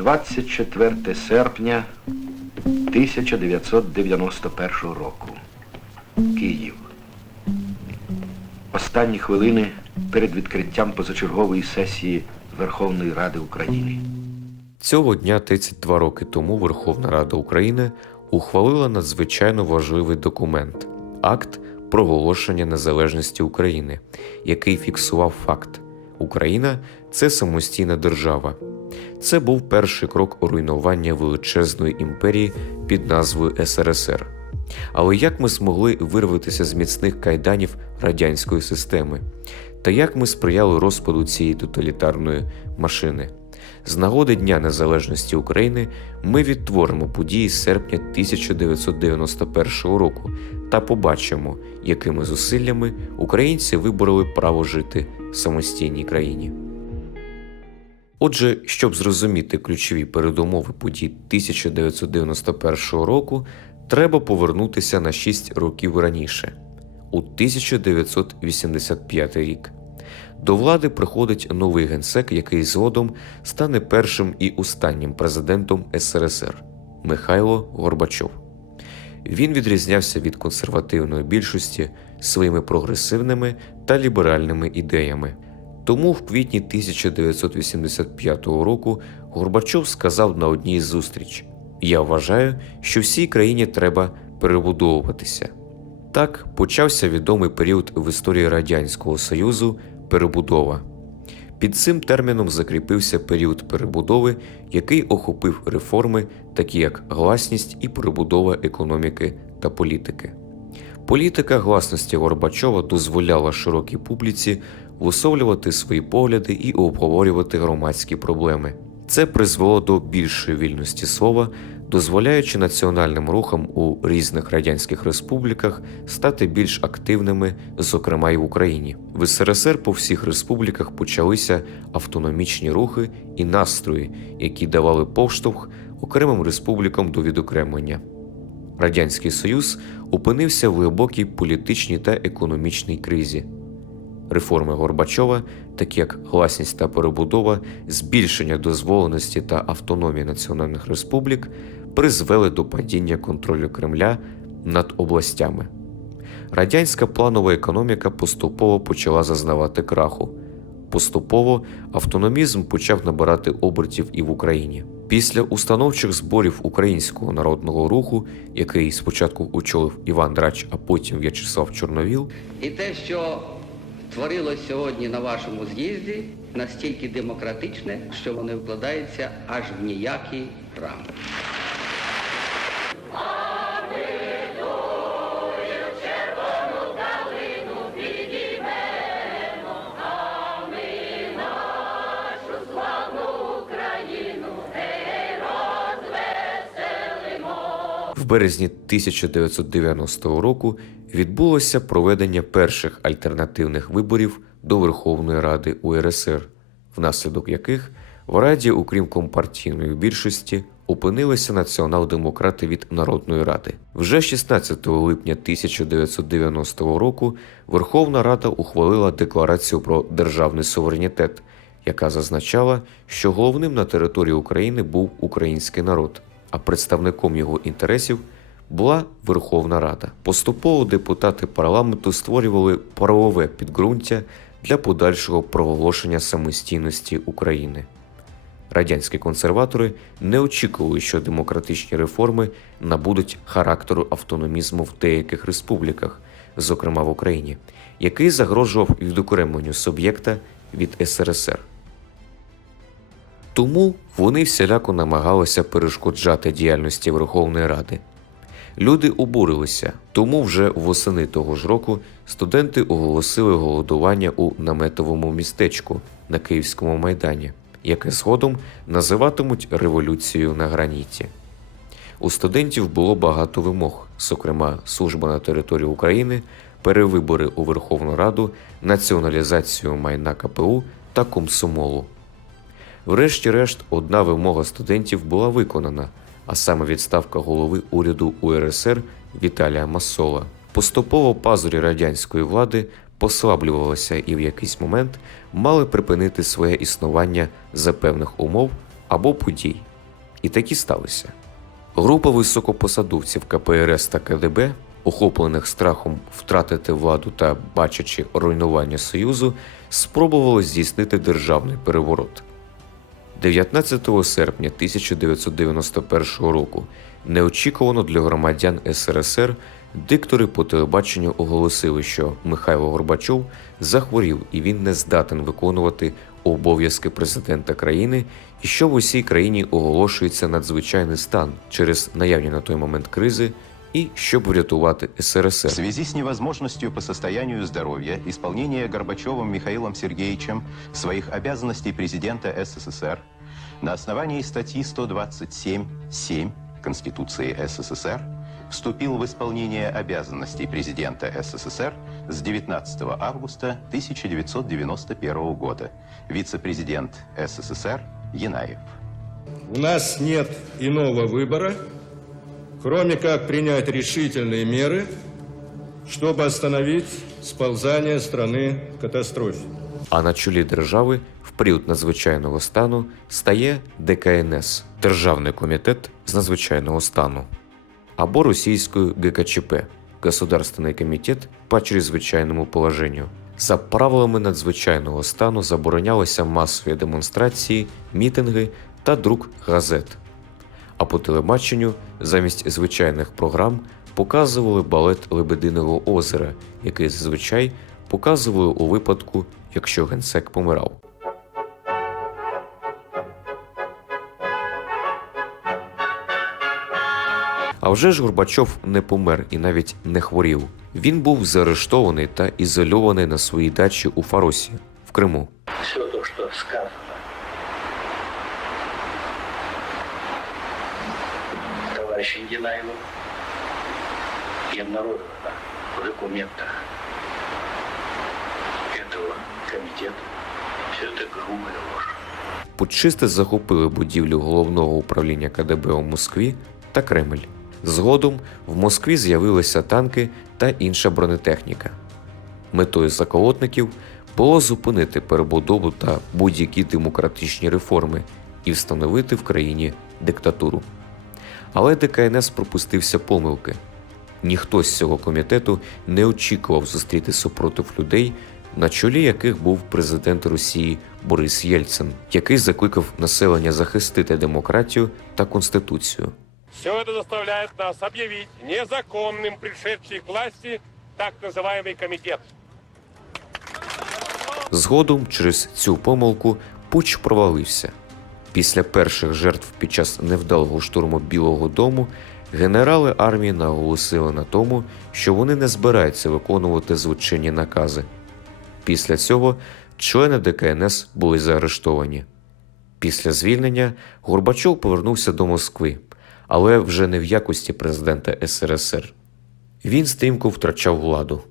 24 серпня 1991 року. Київ. Останні хвилини перед відкриттям позачергової сесії Верховної Ради України. Цього дня 32 роки тому Верховна Рада України ухвалила надзвичайно важливий документ акт проголошення незалежності України, який фіксував факт: Україна це самостійна держава. Це був перший крок у руйнування величезної імперії під назвою СРСР. Але як ми змогли вирватися з міцних кайданів радянської системи? Та як ми сприяли розпаду цієї тоталітарної машини? З нагоди Дня Незалежності України ми відтворимо події серпня 1991 року та побачимо, якими зусиллями українці вибороли право жити в самостійній країні. Отже, щоб зрозуміти ключові передумови подій 1991 року, треба повернутися на 6 років раніше, у 1985 рік. До влади приходить новий генсек, який згодом стане першим і останнім президентом СРСР Михайло Горбачов. Він відрізнявся від консервативної більшості своїми прогресивними та ліберальними ідеями. Тому в квітні 1985 року Горбачов сказав на одній з зустріч: Я вважаю, що всій країні треба перебудовуватися. Так почався відомий період в історії Радянського Союзу перебудова. Під цим терміном закріпився період перебудови, який охопив реформи, такі як гласність і перебудова економіки та політики. Політика гласності Горбачова дозволяла широкій публіці висловлювати свої погляди і обговорювати громадські проблеми. Це призвело до більшої вільності слова, дозволяючи національним рухам у різних радянських республіках стати більш активними, зокрема й в Україні. В СРСР по всіх республіках почалися автономічні рухи і настрої, які давали поштовх окремим республікам до відокремлення. Радянський Союз опинився в глибокій політичній та економічній кризі. Реформи Горбачова, такі як гласність та перебудова, збільшення дозволеності та автономії національних республік, призвели до падіння контролю Кремля над областями. Радянська планова економіка поступово почала зазнавати краху. Поступово автономізм почав набирати обертів і в Україні. Після установчих зборів Українського народного руху, який спочатку очолив Іван Драч, а потім В'ячеслав Чорновіл, І те, що творилось сьогодні на вашому з'їзді, настільки демократичне, що воно вкладається аж в ніякий рамок. Березні 1990 року відбулося проведення перших альтернативних виборів до Верховної Ради УРСР, внаслідок яких в Раді, окрім компартійної більшості, опинилися націонал-демократи від Народної Ради. Вже 16 липня 1990 року Верховна Рада ухвалила декларацію про державний суверенітет, яка зазначала, що головним на території України був український народ а представником його інтересів була Верховна Рада. Поступово депутати парламенту створювали правове підґрунтя для подальшого проголошення самостійності України. Радянські консерватори не очікували, що демократичні реформи набудуть характеру автономізму в деяких республіках, зокрема в Україні, який загрожував відокремленню суб'єкта від СРСР. Тому вони всіляко намагалися перешкоджати діяльності Верховної Ради. Люди обурилися, тому вже восени того ж року студенти оголосили голодування у наметовому містечку на Київському майдані, яке згодом називатимуть революцією на граніті. У студентів було багато вимог, зокрема, служба на території України, перевибори у Верховну Раду, націоналізацію майна КПУ та комсомолу. Врешті-решт, одна вимога студентів була виконана, а саме відставка голови уряду УРСР Віталія Масола. Поступово пазурі радянської влади послаблювалися і в якийсь момент мали припинити своє існування за певних умов або подій. І такі сталися. Група високопосадовців КПРС та КДБ, охоплених страхом втратити владу та бачачи руйнування Союзу, спробували здійснити державний переворот. 19 серпня 1991 року неочікувано для громадян СРСР диктори по телебаченню оголосили, що Михайло Горбачов захворів і він не здатен виконувати обов'язки президента країни, і що в усій країні оголошується надзвичайний стан через наявні на той момент кризи, і щоб врятувати В СРСР. связи с невозможностью по состоянию здоровья исполнения Горбачевым Михаилом Сергеевичем своих обязанностей президента СССР на основании статьи 127.7 Конституции СССР вступил в исполнение обязанностей президента СССР с 19 августа 1991 года вице-президент СССР Янаев. У нас нет иного выбора, кроме как принять решительные меры, чтобы остановить сползание страны к катастрофе. А на чолі держави в період надзвичайного стану стає ДКНС Державний комітет з надзвичайного стану або російською ГКЧП Государственний комітет по чрезвичайному положенню. За правилами надзвичайного стану заборонялися масові демонстрації, мітинги та друк газет. А по телебаченню замість звичайних програм показували балет Лебединого озера, який зазвичай показували у випадку, якщо генсек помирав. А вже ж Горбачов не помер і навіть не хворів. Він був заарештований та ізольований на своїй дачі у Фаросі в Криму. все то, что сказано. Товарищем Янаевым и обнародовано в документах этого комитета. Все это грубая ложь. Путчисти захопили будівлю головного управління КДБ у Москві та Кремль. Згодом в Москві з'явилися танки та інша бронетехніка. Метою заколотників було зупинити перебудову та будь-які демократичні реформи і встановити в країні диктатуру. Але ДКНС пропустився помилки. Ніхто з цього комітету не очікував зустріти супротив людей, на чолі яких був президент Росії Борис Єльцин, який закликав населення захистити демократію та конституцію. Все это заставляет нас объявить незаконным пришедший к власти так называемый комитет. Згодом через цю помилку путч провалився. Після перших жертв під час невдалого штурму Білого Дому генерали армії наголосили на тому, що вони не збираються виконувати злочинні накази. Після цього члени ДКНС були заарештовані. Після звільнення Горбачов повернувся до Москви, але вже не в якості президента СРСР. Він стрімко втрачав владу.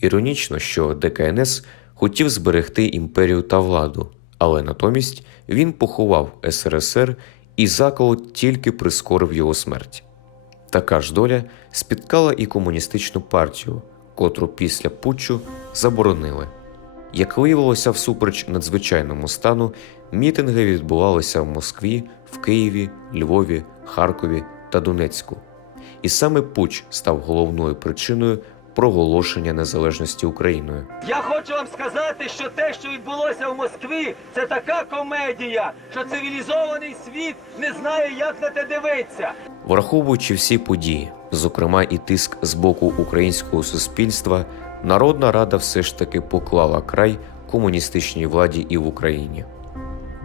Іронічно, що ДКНС хотів зберегти імперію та владу, але натомість він поховав СРСР і заколот тільки прискорив його смерть. Така ж доля спіткала і комуністичну партію, котру після путчу заборонили. Як виявилося всупереч надзвичайному стану, мітинги відбувалися в Москві, в Києві, Львові, Харкові та Донецьку. І саме путч став головною причиною проголошення незалежності Україною. Я хочу вам сказати, що те, що відбулося в Москві, це така комедія, що цивілізований світ не знає, як на те дивитися. Враховуючи всі події, зокрема і тиск з боку українського суспільства, Народна Рада все ж таки поклала край комуністичній владі і в Україні.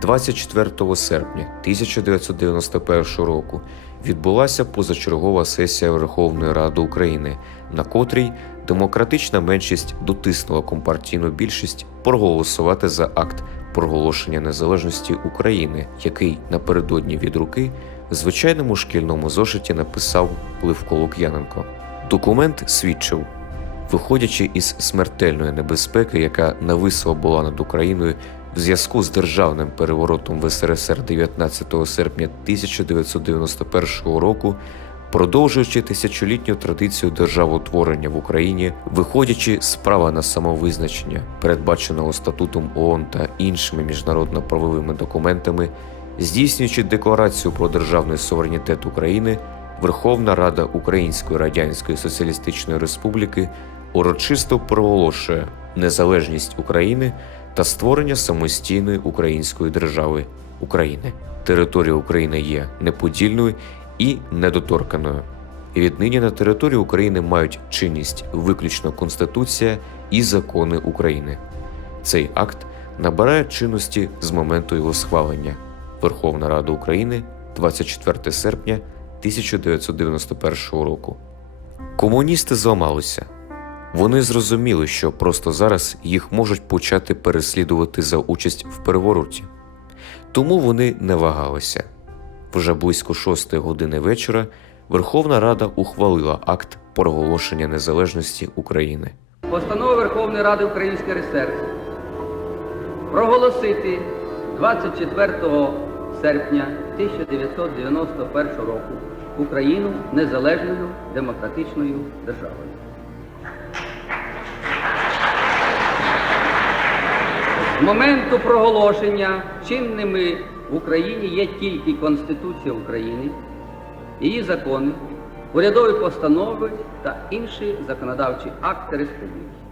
24 серпня 1991 року відбулася позачергова сесія Верховної Ради України, на котрій демократична меншість дотиснула компартійну більшість проголосувати за акт проголошення незалежності України, який напередодні від руки звичайному шкільному зошиті написав Пливко Лук'яненко. Документ свідчив, виходячи із смертельної небезпеки, яка нависла була над Україною в зв'язку з державним переворотом в СРСР 19 серпня 1991 року, продовжуючи тисячолітню традицію державотворення в Україні, виходячи з права на самовизначення, передбаченого статутом ООН та іншими міжнародно-правовими документами, Здійснюючи декларацію про державний суверенітет України, Верховна Рада Української Радянської Соціалістичної Республіки урочисто проголошує незалежність України та створення самостійної української держави України. Територія України є неподільною і недоторканою. І віднині на території України мають чинність виключно Конституція і закони України. Цей акт набирає чинності з моменту його схвалення. Верховна Рада України 24 серпня 1991 року. Комуністи зламалися. Вони зрозуміли, що просто зараз їх можуть почати переслідувати за участь в перевороті. Тому вони не вагалися. Вже близько шостої години вечора Верховна Рада ухвалила акт проголошення незалежності України. Постанова Верховної Ради Української РСР проголосити 24 серпня 1991 року Україну незалежною демократичною державою. З моменту проголошення чинними в Україні є тільки Конституція України, її закони, урядові постанови та інші законодавчі акти республіки.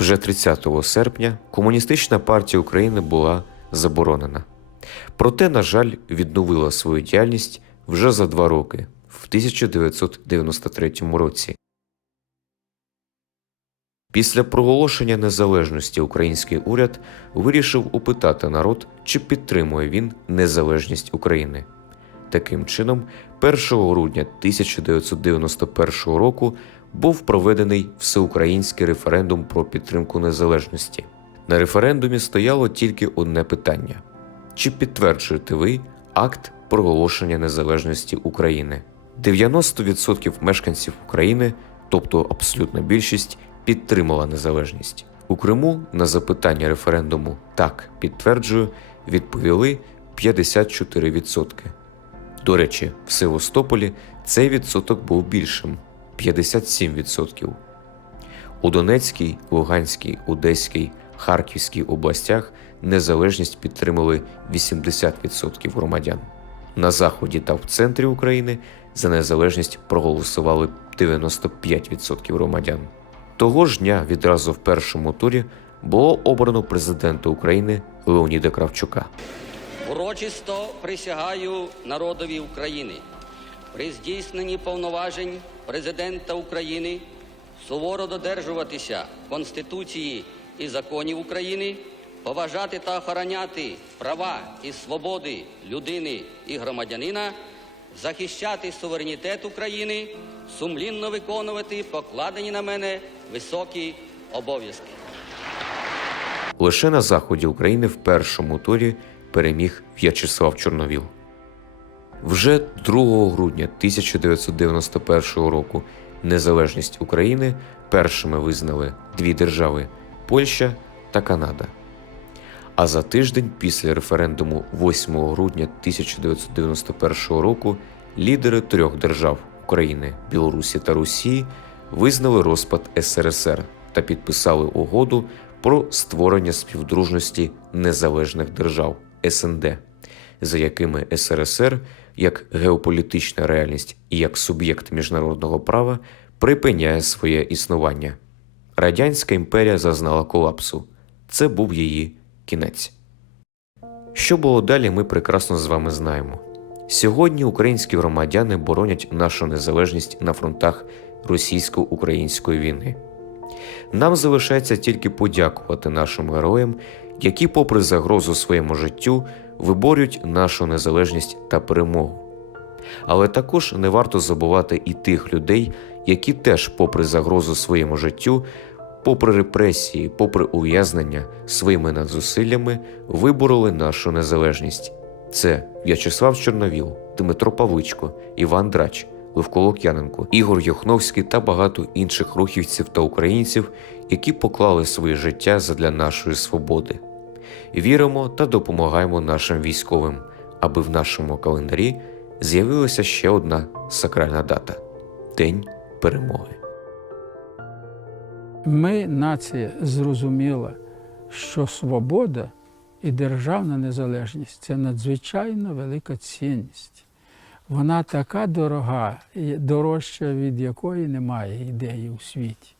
Вже 30 серпня Комуністична партія України була заборонена. Проте, на жаль, відновила свою діяльність вже за два роки, в 1993 році. Після проголошення незалежності український уряд вирішив опитати народ, чи підтримує він незалежність України. Таким чином, 1 грудня 1991 року був проведений всеукраїнський референдум про підтримку незалежності. На референдумі стояло тільки одне питання: чи підтверджуєте ви акт проголошення незалежності України? 90% мешканців України, тобто абсолютна більшість, підтримала незалежність. У Криму на запитання референдуму так підтверджую відповіли 54%. До речі, в Севастополі цей відсоток був більшим 57%. У Донецькій, Луганській, Одеській, Харківській областях незалежність підтримали 80% громадян. На заході та в центрі України за незалежність проголосували 95% громадян. Того ж дня відразу в першому турі було обрано президента України Леоніда Кравчука. Урочисто присягаю народові України при здійсненні повноважень президента України суворо додержуватися Конституції і законів України, поважати та охороняти права і свободи людини і громадянина, захищати суверенітет України, сумлінно виконувати покладені на мене високі обов'язки. Лише на заході України в першому турі переміг В'ячеслав Чорновіл. Вже 2 грудня 1991 року незалежність України першими визнали дві держави Польща та Канада. А за тиждень після референдуму 8 грудня 1991 року лідери трьох держав України, Білорусі та Росії визнали розпад СРСР та підписали угоду про створення співдружності незалежних держав СНД, за якими СРСР як геополітична реальність і як суб'єкт міжнародного права припиняє своє існування. Радянська імперія зазнала колапсу. Це був її кінець. Що було далі, ми прекрасно з вами знаємо. Сьогодні українські громадяни боронять нашу незалежність на фронтах російсько-української війни. Нам залишається тільки подякувати нашим героям, які, попри загрозу своєму життю, виборюють нашу незалежність та перемогу. Але також не варто забувати і тих людей, які теж, попри загрозу своєму життю, попри репресії, попри ув'язнення, своїми надзусиллями вибороли нашу незалежність. Це В'ячеслав Чорновіл, Дмитро Павличко, Іван Драч, Левко Лук'яненко, Ігор Йохновський та багато інших рухівців та українців, які поклали своє життя задля нашої свободи. Віримо та допомагаємо нашим військовим, аби в нашому календарі з'явилася ще одна сакральна дата День перемоги. Ми, нація, зрозуміла, що свобода і державна незалежність це надзвичайно велика цінність. Вона така дорога, дорожча від якої немає ідеї у світі.